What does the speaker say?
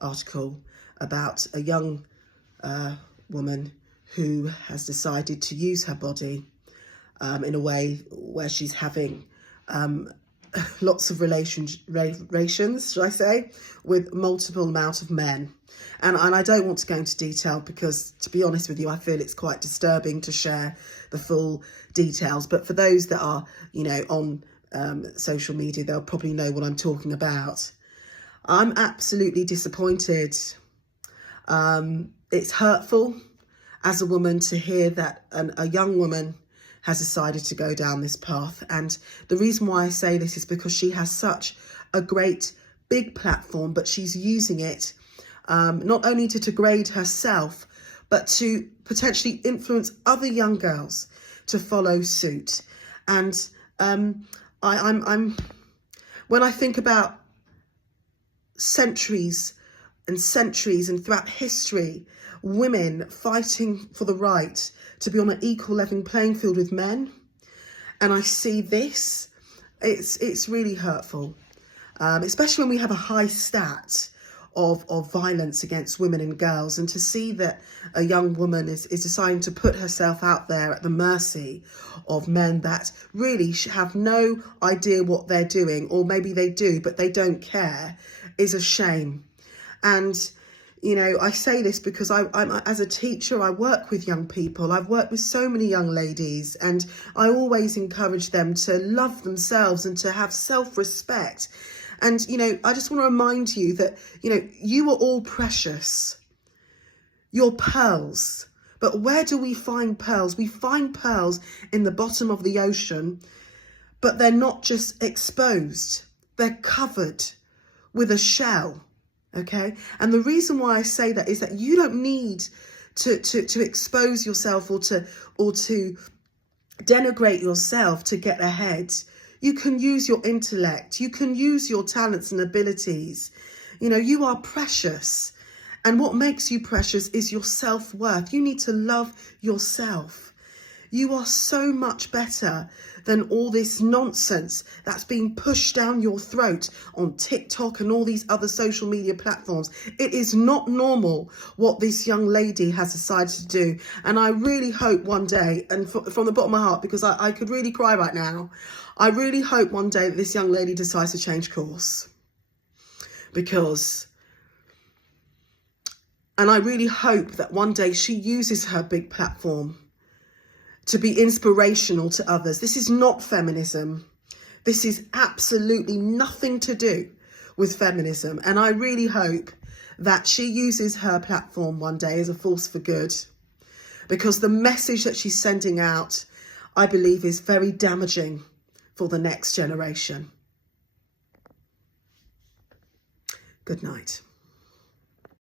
article about a young woman who has decided to use her body in a way where she's having lots of relations, should I say, with multiple amount of men. And I don't want to go into detail because, to be honest with you, I feel it's quite disturbing to share the full details. But for those that are, you know, on social media, they'll probably know what I'm talking about. I'm absolutely disappointed. It's hurtful as a woman to hear that a young woman has decided to go down this path. And the reason why I say this is because she has such a great big platform, but she's using it not only to degrade herself, but to potentially influence other young girls to follow suit. And I'm when I think about centuries and centuries and throughout history, women fighting for the right to be on an equal level playing field with men, and I see this, it's really hurtful, especially when we have a high stat of violence against women and girls, and to see that a young woman is deciding to put herself out there at the mercy of men that really have no idea what they're doing, or maybe they do but they don't care, is a shame. And you know, I say this because I'm as a teacher, I work with young people. I've worked with so many young ladies, and I always encourage them to love themselves and to have self-respect. And, you know, I just want to remind you that, you know, you are all precious. You're pearls. But where do we find pearls? We find pearls in the bottom of the ocean, but they're not just exposed. They're covered with a shell. Okay, and the reason why I say that is that you don't need to expose yourself or to denigrate yourself to get ahead. You can use your intellect, you can use your talents and abilities. You know, you are precious, and what makes you precious is your self-worth. You need to love yourself. You are so much better than all this nonsense that's being pushed down your throat on TikTok and all these other social media platforms. It is not normal what this young lady has decided to do. And I really hope one day, and from the bottom of my heart, because I could really cry right now, I really hope one day that this young lady decides to change course. And I really hope that one day she uses her big platform to be inspirational to others. This is not feminism. This is absolutely nothing to do with feminism. And I really hope that she uses her platform one day as a force for good, because the message that she's sending out, I believe, is very damaging for the next generation. Good night.